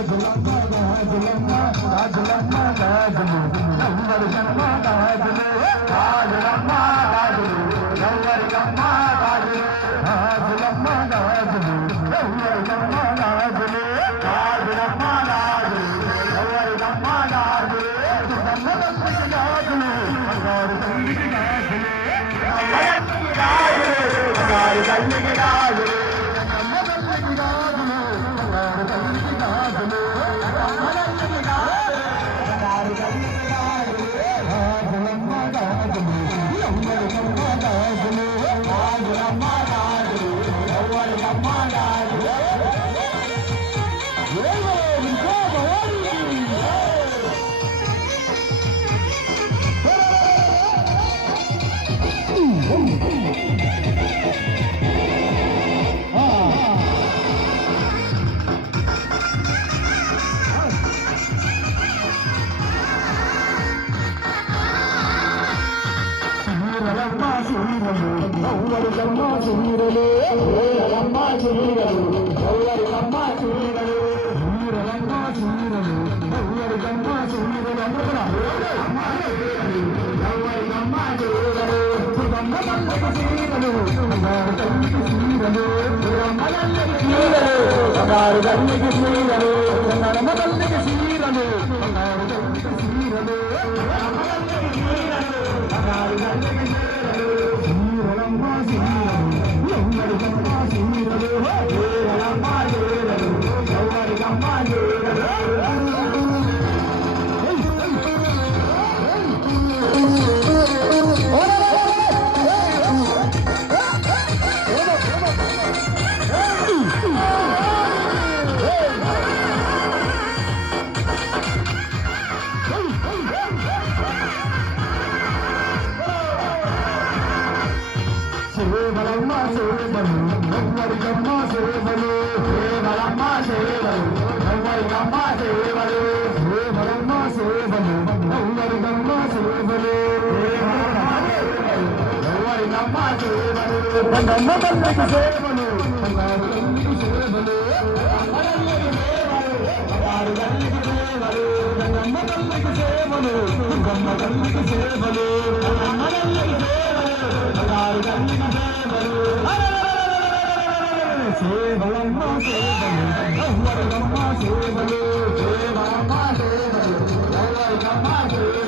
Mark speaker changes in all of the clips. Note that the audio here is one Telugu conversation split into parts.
Speaker 1: I'm gonna Thank out. సీరలమ్మ సీరలు నవ్వరికమ్మ సీరలు సీరలమ్మ సీరలు నవ్వరికమ్మ సీరలు సీరలమ్మ సీరలు నవ్వరికమ్మ సీరలు అందరూ నవ్వరికమ్మ సీరలు సుగమ్మ తల్లికి సీరలు బంగారు సీరలు సుగమ్మ సీరలు బంగారు సీరలు సీరలమ్మ సీరలు ఎవరికమ్మ సేవలు సేవలు సేవలమ్మ సేవలు సేవలు సేవలమ్మ సేవలు ఎవరికమ్మ సేవలు సేవలు బండమ్మ తల్లికి సేవలు బంగారు తల్లికి సేవలు బంగారు తల్లికి సేవలు బండమ్మ తల్లికి సేవలు బండమ్మ తల్లికి సేవలు బండమ్మ తల్లికి సేవలు బంగారు తల్లికి సేవలు సేవలమ్మ సేవలు ఎవరికమ్మ సేవలు సేవలమ్మ సేవలు ఎవరికమ్మ సేవలు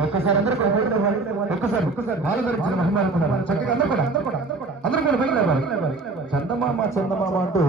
Speaker 1: ఒక్కసారి అందరూ కూడా బయట ఒక్కసారి ఒక్కసారి బాల ధరించిన చక్కగా అందరూ కూడా అందరూ కూడా అందరూ కూడా బయట చందమామ చందమామ అంటూ